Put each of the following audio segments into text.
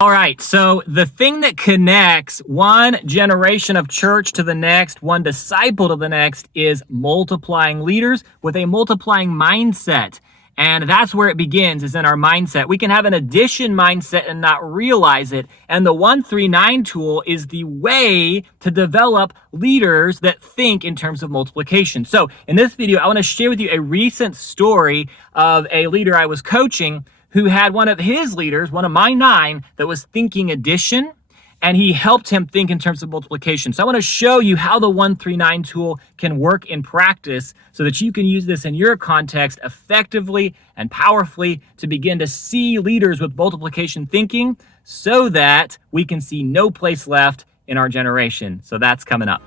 All right, so the thing that connects one generation of church to the next, one disciple to the next, is multiplying leaders with a multiplying mindset. And that's where it begins, is in our mindset. We can have an addition mindset and not realize it. And the 139 tool is the way to develop leaders that think in terms of multiplication. So in this video, I want to share with you a recent story of a leader I was coaching who had one of his leaders, one of my 9, that was thinking addition, and he helped him think in terms of multiplication. So I want to show you how the 139 tool can work in practice so that you can use this in your context effectively and powerfully to begin to see leaders with multiplication thinking so that we can see no place left in our generation. So that's coming up.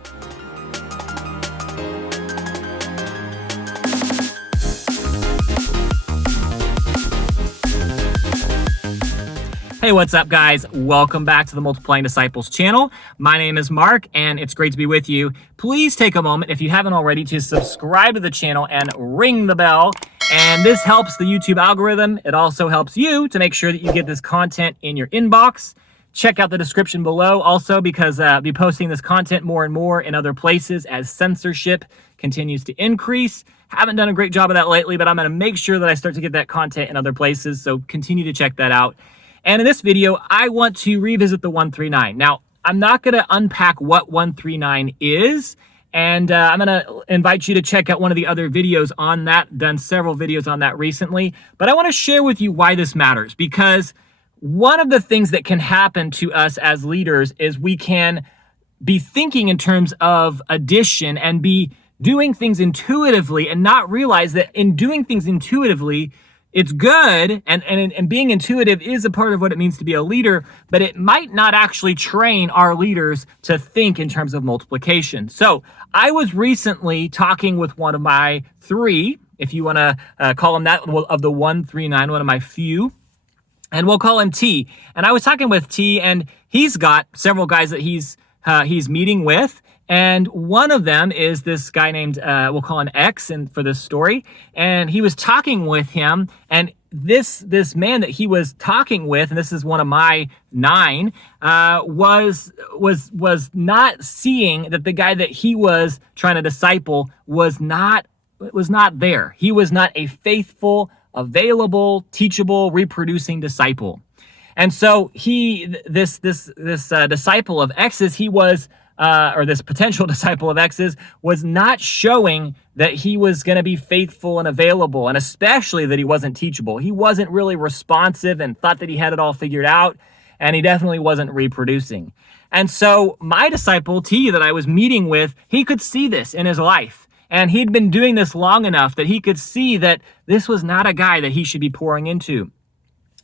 Hey, what's up, guys? Welcome back to the Multiplying Disciples channel. My name is Mark, and it's great to be with you. Please take a moment, if you haven't already, to subscribe to the channel and ring the bell. And this helps the YouTube algorithm. It also helps you to make sure that you get this content in your inbox. Check out the description below also, because I'll be posting this content more and more in other places as censorship continues to increase. Haven't done a great job of that lately, but I'm going to make sure that I start to get that content in other places, so continue to check that out. And in this video, I want to revisit the 139. Now, I'm not going to unpack what 139 is, and I'm going to invite you to check out one of the other videos on that. Done several videos on that recently, but I want to share with you why this matters, because one of the things that can happen to us as leaders is we can be thinking in terms of addition and be doing things intuitively and not realize that in doing things intuitively, it's good, and being intuitive is a part of what it means to be a leader, but it might not actually train our leaders to think in terms of multiplication. So I was recently talking with one of my 3, if you want to call him that, of the 139, one of my few, and we'll call him T. And I was talking with T, and he's got several guys that he's meeting with. And one of them is this guy named, we'll call him X for this story. And he was talking with him, and this man that he was talking with, and this is one of my 9, was not seeing that the guy that he was trying to disciple was not there. He was not a faithful, available, teachable, reproducing disciple. And so this disciple of X's, he was, or this potential disciple of X's, was not showing that he was going to be faithful and available, and especially that he wasn't teachable. He wasn't really responsive and thought that he had it all figured out, and he definitely wasn't reproducing. And so my disciple, T, that I was meeting with, he could see this in his life. And he'd been doing this long enough that he could see that this was not a guy that he should be pouring into.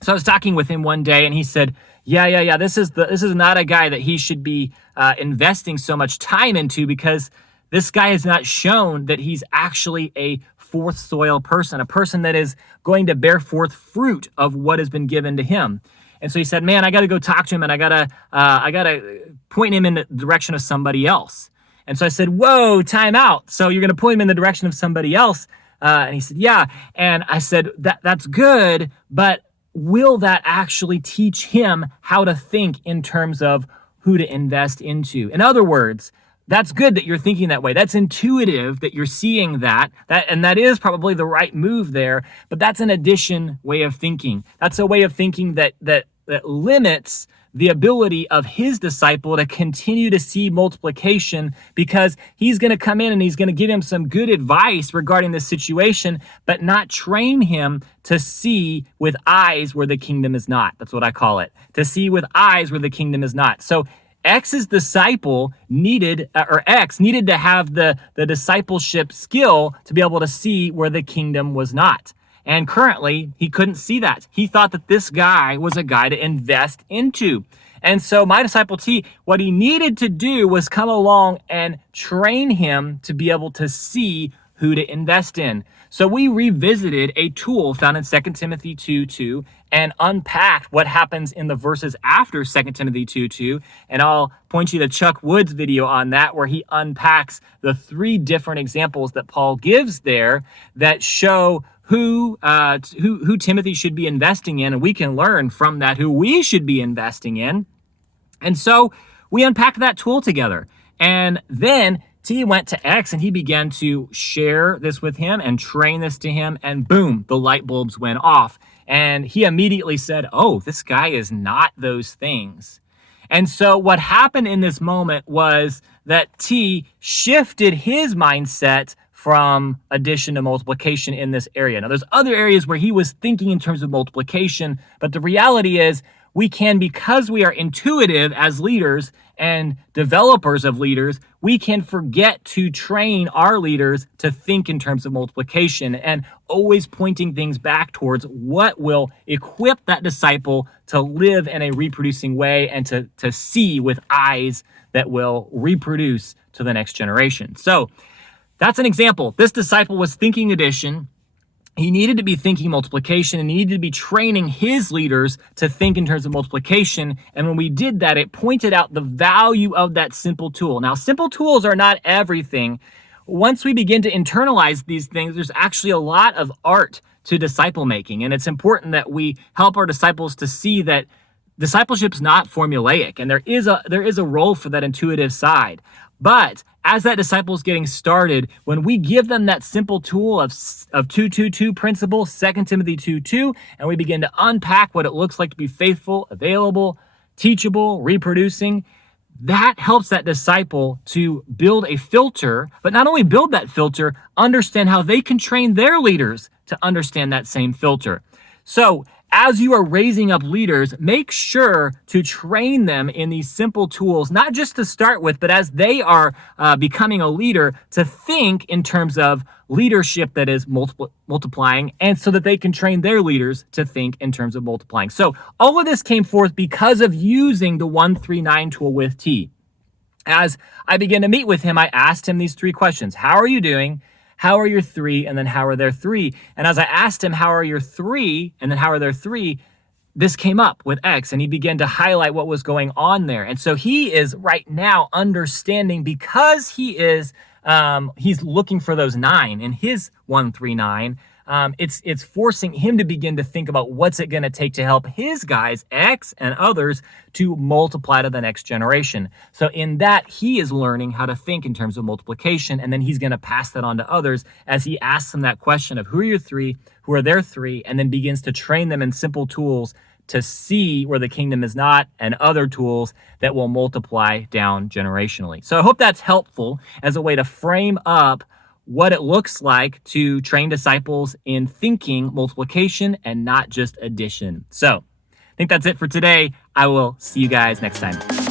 So I was talking with him one day, and he said, yeah, this is not a guy that he should be investing so much time into, because this guy has not shown that he's actually a fourth soil person, a person that is going to bear forth fruit of what has been given to him. And so he said, man, I got to go talk to him, and I gotta point him in the direction of somebody else. And so I said, whoa, time out. So you're going to point him in the direction of somebody else? And he said, yeah. And I said, that's good, but will that actually teach him how to think in terms of who to invest into? In other words, that's good that you're thinking that way. That's intuitive that you're seeing that, and that is probably the right move there, but that's an addition way of thinking. That's a way of thinking that limits the ability of his disciple to continue to see multiplication, because he's going to come in and he's going to give him some good advice regarding this situation, but not train him to see with eyes where the kingdom is not. That's what I call it. To see with eyes where the kingdom is not. So X's disciple needed to have the discipleship skill to be able to see where the kingdom was not. And currently, he couldn't see that. He thought that this guy was a guy to invest into. And so my disciple T, what he needed to do was come along and train him to be able to see who to invest in. So we revisited a tool found in 2 Timothy 2:2 and unpacked what happens in the verses after 2 Timothy 2:2. And I'll point you to Chuck Wood's video on that, where he unpacks the 3 different examples that Paul gives there that show who Timothy should be investing in, and we can learn from that who we should be investing in. And so we unpacked that tool together. And then T went to X and he began to share this with him and train this to him. And boom, the light bulbs went off. And he immediately said, oh, this guy is not those things. And so what happened in this moment was that T shifted his mindset from addition to multiplication in this area. Now, there's other areas where he was thinking in terms of multiplication, but the reality is we can, because we are intuitive as leaders and developers of leaders, we can forget to train our leaders to think in terms of multiplication and always pointing things back towards what will equip that disciple to live in a reproducing way and to see with eyes that will reproduce to the next generation. So that's an example. This disciple was thinking addition. He needed to be thinking multiplication, and he needed to be training his leaders to think in terms of multiplication. And when we did that, it pointed out the value of that simple tool. Now, simple tools are not everything. Once we begin to internalize these things, there's actually a lot of art to disciple making. And it's important that we help our disciples to see that discipleship's not formulaic, and there is a role for that intuitive side. But as that disciple is getting started, when we give them that simple tool of 2-2-2 principle, 2 Timothy 2:2, and we begin to unpack what it looks like to be faithful, available, teachable, reproducing, that helps that disciple to build a filter, but not only build that filter, understand how they can train their leaders to understand that same filter. So as you are raising up leaders, make sure to train them in these simple tools, not just to start with, but as they are becoming a leader, to think in terms of leadership that is multiplying, and so that they can train their leaders to think in terms of multiplying. So all of this came forth because of using the 139 tool with T. As I began to meet with him, I asked him these 3 questions. How are you doing? How are your 3? And then how are their 3? And as I asked him, how are your 3? And then how are their 3? This came up with X, and he began to highlight what was going on there. And so he is right now understanding, because he is, he's looking for those 9 in his 139. It's forcing him to begin to think about what's it going to take to help his guys, X and others, to multiply to the next generation. So in that, he is learning how to think in terms of multiplication, and then he's going to pass that on to others as he asks them that question of who are your 3, who are their 3, and then begins to train them in simple tools to see where the kingdom is not, and other tools that will multiply down generationally. So I hope that's helpful as a way to frame up what it looks like to train disciples in thinking multiplication and not just addition. So I think that's it for today. I will see you guys next time.